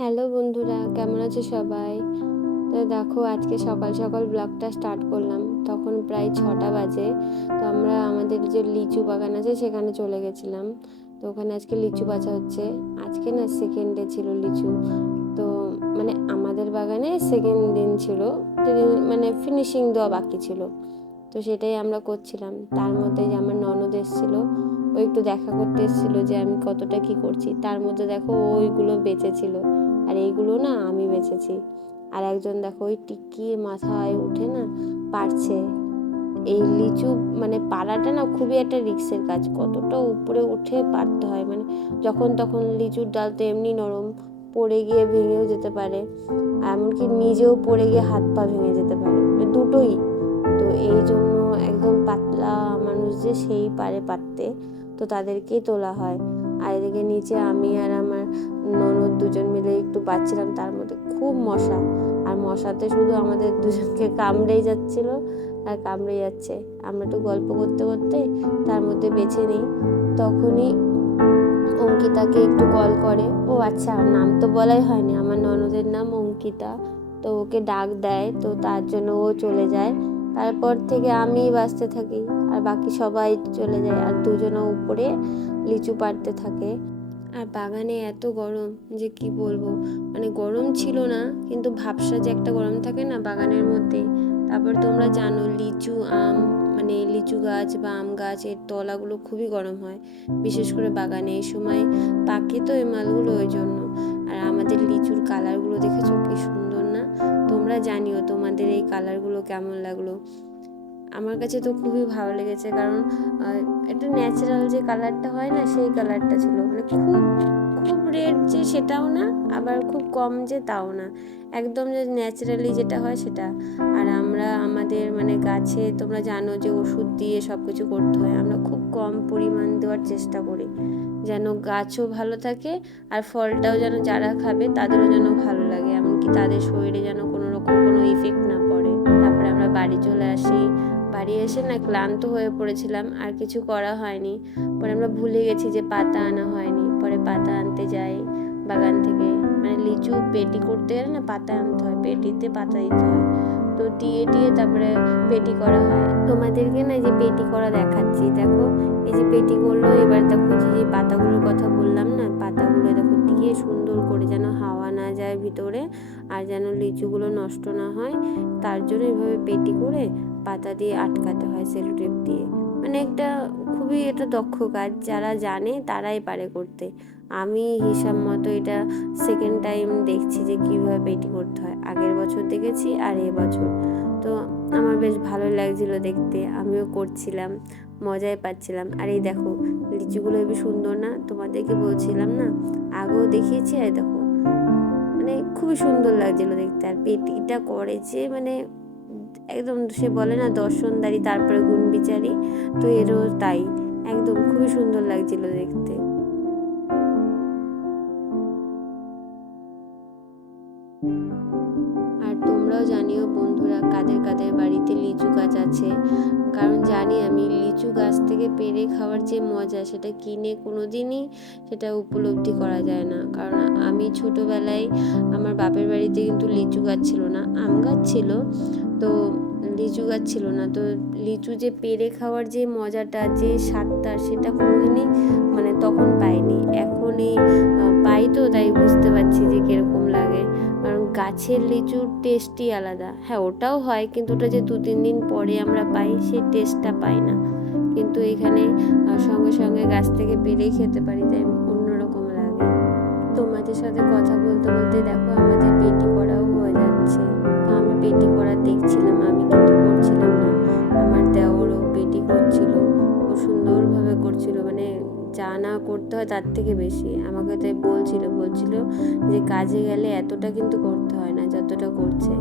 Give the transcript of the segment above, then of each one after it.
Hello বন্ধুরা, কেমন আছে সবাই? তো দেখো, আজকে সকাল সকাল ব্লগটা স্টার্ট করলাম। তখন প্রায় ছটা বাজে, তো আমরা আমাদের যে লিচু বাগান আছে সেখানে চলে গেছিলাম। তো ওখানে আজকে লিচু বাছা হচ্ছে। আজকে না সেকেন্ড ডে ছিল লিচু। তো মানে আমাদের বাগানে সেকেন্ড দিন ছিল মানে ফিনিশিং দেওয়া বাকি ছিল। তো সেটাই আমরা করছিলাম। তার মধ্যে যে আমার ননদ এসেছিল, ও একটু দেখা করতে এসেছিল যে আমি কতটা কি করছি। তার মধ্যে দেখো ওইগুলো বেঁচেছিল। আর এইগুলো না আমি বেছেছি। আর একজন দেখো ওই টিকি মাথায় উঠে না পারছে। এই লিচু মানে পাড়াটা না খুবই একটা রিক্সের কাজ। কতটা উপরে উঠে পারতে হয়। মানে যখন তখন লিচুর ডাল তো এমনি নরম পড়ে গিয়ে ভেঙেও যেতে পারে। এমনকি নিজেও পড়ে গিয়ে হাত পা ভেঙে যেতে পারে। মানে দুটোই। তো এই জন্য একদম পাতলা মানুষ যে সেই পারে পারতে। তো তাদেরকেই তোলা হয়। আর এদিকে নিচে আমি আর আমার ননদ দুজন মিলে একটু পাচ্ছিলাম, তার মধ্যে খুব মশা। আর মশাতে শুধু আমাদের দুজনকে কামড়েই যাচ্ছিল, আর কামড়ে যাচ্ছে। আমরা একটু গল্প করতে করতে তার মধ্যে বেছে নিই। তখনই অঙ্কিতাকে একটু কল করে, ও আচ্ছা নাম তো বলাই হয়নি, আমার ননদের নাম অঙ্কিতা। তো ওকে ডাক দেয়, তো তার জন্য ও চলে যায়। তারপর থেকে আমি বাঁচতে থাকি, আর বাকি সবাই চলে যায়, আর দুজনে উপরে লিচু পাড়তে থাকে। আর বাগানে এত গরম যে কি বলব? মানে গরম ছিল না, কিন্তু ভাবসা যে একটা গরম থাকে না বাগানের মধ্যে। তারপর তোমরা জানো লিচু, আম মানে লিচু গাছ বা আম গাছ, এর তলাগুলো খুবই গরম হয়, বিশেষ করে বাগানে এই সময়। পাকে তো এই মালগুলো ওই জন্য। আর আমাদের লিচুর কালারগুলো দেখেছ কি সুন্দর না? তোমরা জানিও তোমাদের এই কালারগুলো কেমন লাগল। আমার কাছে তো খুবই ভালো লেগেছে, কারণ একটা ন্যাচারাল যে কালারটা হয় না, সেই কালারটা ছিল। মানে খুব খুব রেড যে সেটাও না, আবার খুব কম যে তাও না। একদম যে ন্যাচারালি যেটা হয় সেটা। আর আমরা, আমাদের মানে গাছে তোমরা জানো যে ওষুধ দিয়ে সব কিছু করতে হয়। আমরা খুব কম পরিমাণ দেওয়ার চেষ্টা করি। যেন গাছও ভালো থাকে, আর ফলটাও যেন যারা খাবে তাদেরও যেন ভালো লাগে। এমনকি তাদের শরীরে যেন কোনো রকম কোনো ইফেক্ট না পড়ে। তারপরে আমরা বাড়ি চলে আসি। বাড়ি এসে না ক্লান্ত হয়ে পড়েছিলাম, আর কিছু করা হয়নি। পরে আমরা ভুলে গেছি যে পাতা আনা হয়নি। পরে পাতা আনতে যাই বাগান থেকে। মানে লিচু পেটি করতে গেলে না পাতা আনতে হয়, পেটিতে পাতা দিতে হয়। তো দিয়ে দিয়ে তারপরে পেটি করা হয়। তোমাদেরকে না যে পেটি করা দেখাচ্ছি, দেখো। এই যে পেটি করল, এবার দেখো যে যে পাতাগুলোর কথা বললাম না, পাতাগুলো দেখো দিয়ে সুন্দর করে যেন হাওয়া না যায় ভিতরে আর যেন লিচুগুলো নষ্ট না হয়। তার জন্য এভাবে পেটি করে পাতা দিয়ে আটকাতে হয় সেলোটেপ দিয়ে। মানে একটা খুবই এটা দক্ষ কাজ, যারা জানে তারাই পারে করতে। আমি হিসাব মতো এটা কীভাবে পেটি করতে হয়? আগের বছর দেখেছি আর এবছর তো আমার বেশ ভালো লাগছিল দেখতে। আমিও করছিলাম, মজাই পাচ্ছিলাম। আর এই দেখো, লিচুগুলো হেবি সুন্দর না? তোমাদেরকে বলছিলাম না? আগেও দেখিয়েছি আর দেখো। মানে খুবই সুন্দর লাগছিল দেখতে। আর পেটিটা করে যে মানে একদম সে বলে না, দর্শনদারি, তারপরে গুণ বিচারি, তো এরও তাই। একদম খুবই সুন্দর লাগছিল দেখতে। কাদের কাদের বাড়িতে লিচু গাছ আছে। কারণ জানি আমি, লিচু গাছ থেকে পেরে খাওয়ার যে মজা, সেটা কিনে কোনো দিনই সেটা উপলব্ধি করা যায় না। কারণ আমি ছোটোবেলায় আমার বাপের বাড়িতে কিন্তু লিচু গাছ ছিল না, আম গাছ ছিল। তো লিচু গাছ ছিল না। তো লিচু যে পেরে খাওয়ার যে মজাটা, যে স্বাদটা, সেটা কোনোদিনই গাছের লিচুর টেস্টই আলাদা। হ্যাঁ ওটাও হয়, কিন্তু ওটা যে দু তিন দিন পরে আমরা পাই সেই টেস্টটা পাই না। কিন্তু এখানে সঙ্গে সঙ্গে গাছ থেকে পেরেই খেতে পারি, তাই অন্যরকম লাগে। তোমাদের সাথে কথা বলতে বলতে দেখো, আমাদের পেটি করাও হয়ে যাচ্ছে। তো আমি পেটি করা দেখছিলাম, আমি কিন্তু করছিলাম না। আমার দেওরও পেটি করছিল, ও সুন্দরভাবে করছিল মানে যা না করতে হয় তার থেকে বেশি। আমাকে তাই বলছিল বলছিল যে কাজে গেলে এতটা কিন্তু করতে হয় না, যতটা করছে।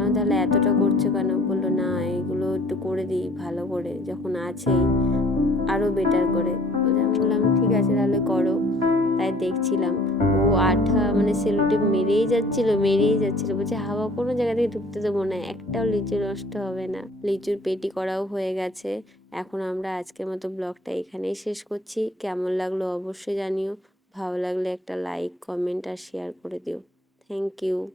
আমি তাহলে এতটা করছে কেন? বলল, না, এগুলো একটু করে দিই ভালো করে, যখন আছেই আরও বেটার করে। বললাম, ঠিক আছে, তাহলে করো। তাই দেখছিলাম। ও আঠা মানে সেলুটে মেরেই যাচ্ছিল মেরেই যাচ্ছিল। বলছে, হাওয়া কোনো জায়গা থেকে ঢুকতে দেবো না, একটাও লিচু নষ্ট হবে না। লিচুর পেটি করাও হয়ে গেছে। এখন আমরা আজকের মতো ব্লগটা এখানেই শেষ করছি। কেমন লাগল অবশ্যই জানিও। ভালো লাগলে একটা লাইক, কমেন্ট আর শেয়ার করে দিও। Thank you.